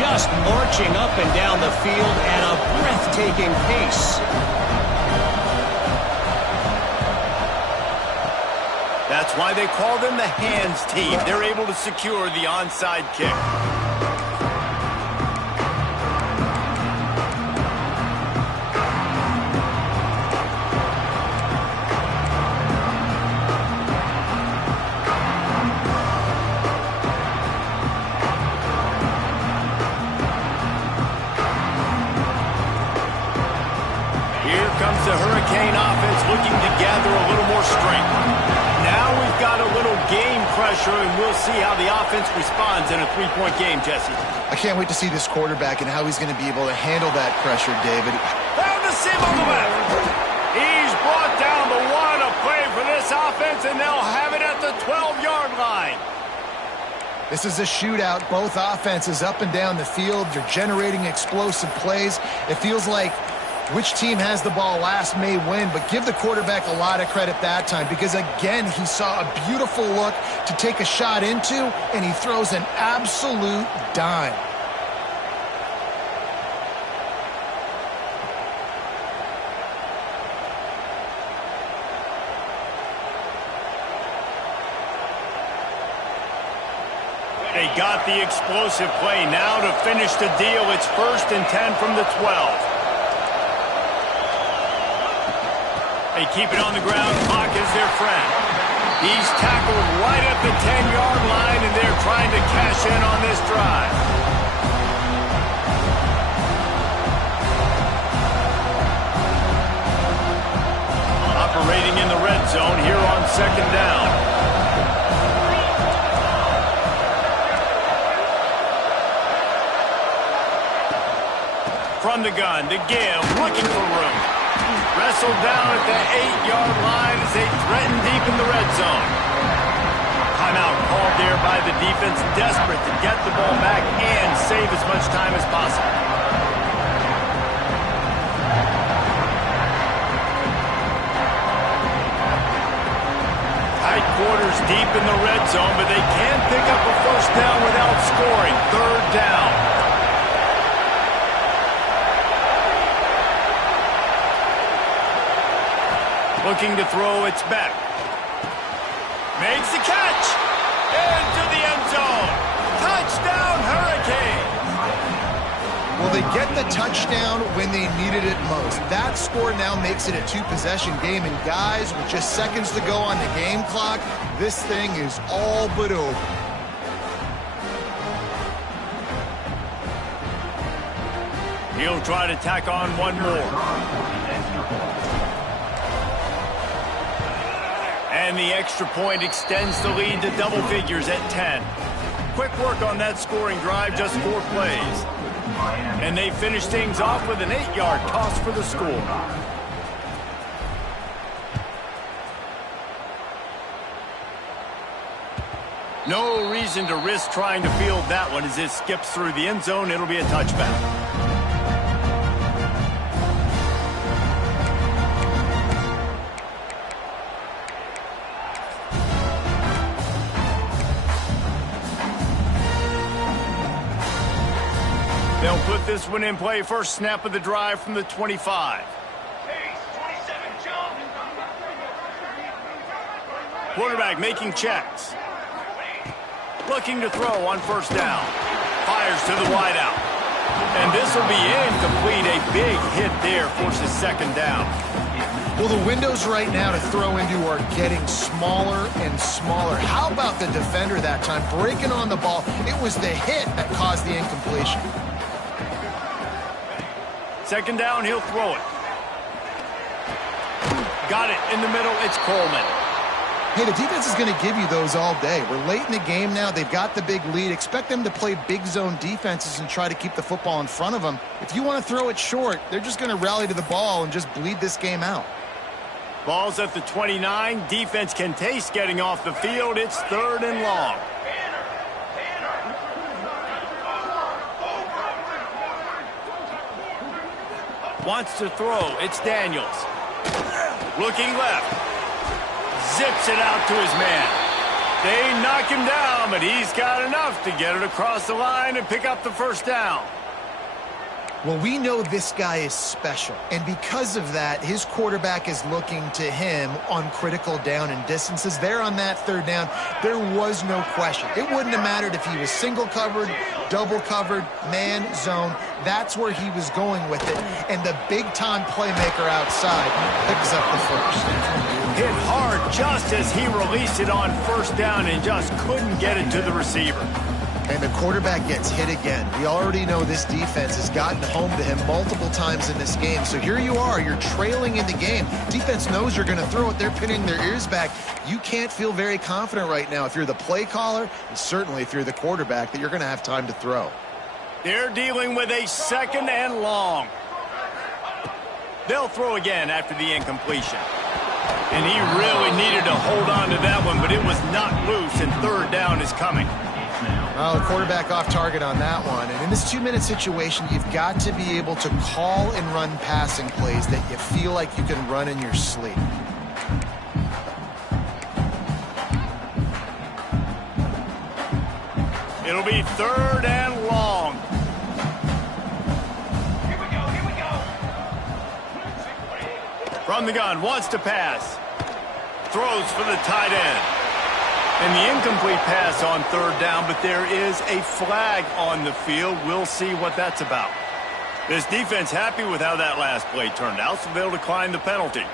just marching up and down the field at a breathtaking pace. That's why they call them the hands team. They're able to secure the onside kick. The Hurricane offense looking to gather a little more strength. Now we've got a little game pressure, and we'll see how the offense responds in a three-point game, Jesse. I can't wait to see this quarterback and how he's going to be able to handle that pressure, David. Found the sim on the left. He's brought down the one, a play for this offense, and they'll have it at the 12-yard line. This is a shootout. Both offenses up and down the field. You're generating explosive plays. It feels like which team has the ball last may win, but give the quarterback a lot of credit that time because, again, he saw a beautiful look to take a shot into, and he throws an absolute dime. They got the explosive play now to finish the deal. It's 1st and 10 from the 12. They keep it on the ground. Clock is their friend. He's tackled right at the 10-yard line, and they're trying to cash in on this drive. Operating in the red zone here on 2nd down. From the gun to give, looking for room. Wrestled down at the 8-yard line as they threaten deep in the red zone. Timeout called there by the defense, desperate to get the ball back and save as much time as possible. Tight quarters deep in the red zone, but they can't pick up a first down without scoring. 3rd down. Looking to throw, it's back. Makes the catch. Into the end zone. Touchdown, Hurricanes. Well, they get the touchdown when they needed it most. That score now makes it a two-possession game. And guys, with just seconds to go on the game clock, this thing is all but over. He'll try to tack on one more. And the extra point extends the lead to double figures at 10. Quick work on that scoring drive, just 4 plays. And they finish things off with an 8-yard toss for the score. No reason to risk trying to field that one as it skips through the end zone. It'll be a touchback. They'll put this one in play. First snap of the drive from the 25. Quarterback making checks. Looking to throw on 1st down. Fires to the wideout. And this will be incomplete. A big hit there forces 2nd down. Well, the windows right now to throw into are getting smaller and smaller. How about the defender that time breaking on the ball? It was the hit that caused the incompletion. 2nd down, he'll throw it. Got it in the middle. It's Coleman. Hey, the defense is going to give you those all day. We're late in the game now. They've got the big lead. Expect them to play big zone defenses and try to keep the football in front of them. If you want to throw it short, they're just going to rally to the ball and just bleed this game out. Ball's at the 29. Defense can taste getting off the field. It's 3rd and long. Wants to throw. It's Daniels. Looking left. Zips it out to his man. They knock him down, but he's got enough to get it across the line and pick up the 1st down. Well, we know this guy is special, and because of that, his quarterback is looking to him on critical down and distances. There on that 3rd down, there was no question. It wouldn't have mattered if he was single covered, double covered, man, zone. That's where he was going with it, and the big-time playmaker outside picks up the 1st. Hit hard just as he released it on 1st down and just couldn't get it to the receiver. And the quarterback gets hit again. We already know this defense has gotten home to him multiple times in this game. So here you are, you're trailing in the game. Defense knows you're going to throw it. They're pinning their ears back. You can't feel very confident right now if you're the play caller, and certainly if you're the quarterback, that you're going to have time to throw. They're dealing with a 2nd and long. They'll throw again after the incompletion. And he really needed to hold on to that one, but it was not loose, and 3rd down is coming. Well, the quarterback off target on that one. And in this 2-minute situation, you've got to be able to call and run passing plays that you feel like you can run in your sleep. It'll be 3rd and long. Here we go. From the gun, wants to pass. Throws for the tight end. And the incomplete pass on 3rd down, but there is a flag on the field. We'll see what that's about. This defense happy with how that last play turned out, so they'll decline the penalty.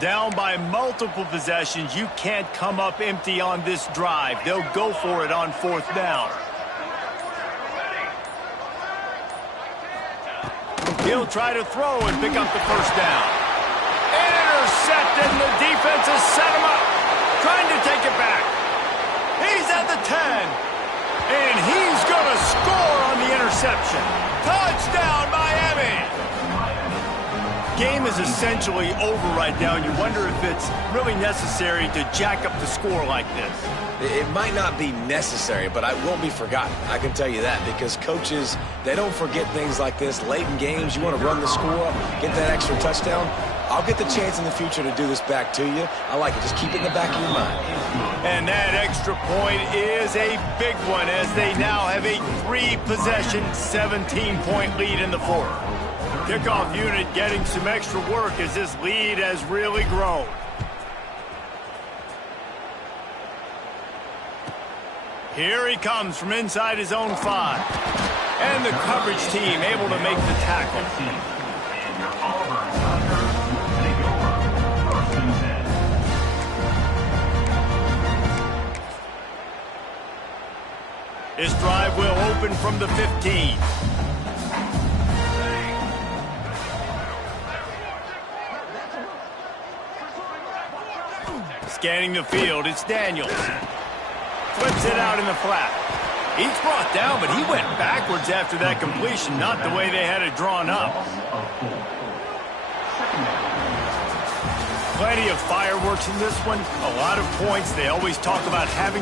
Down by multiple possessions, you can't come up empty on this drive. They'll go for it on 4th down. He'll try to throw and pick up the 1st down. Intercepted, and the defense has set him up. Trying to take it back. He's at the 10. And he's going to score on the interception. Touchdown, Miami! Game is essentially over right now, and you wonder if it's really necessary to jack up the score like this. It might not be necessary, but it won't be forgotten. I can tell you that, because coaches, they don't forget things like this. Late in games, you want to run the score, get that extra touchdown. I'll get the chance in the future to do this back to you. I like it. Just keep it in the back of your mind. And that extra point is a big one, as they now have a 3-possession, 17-point lead in the 4th. Kickoff unit getting some extra work as this lead has really grown. Here he comes from inside his own 5. And the coverage team able to make the tackle. This drive will open from the 15. Scanning the field, it's Daniels. Flips it out in the flat. He's brought down, but he went backwards after that completion, not the way they had it drawn up. Plenty of fireworks in this one, a lot of points. They always talk about having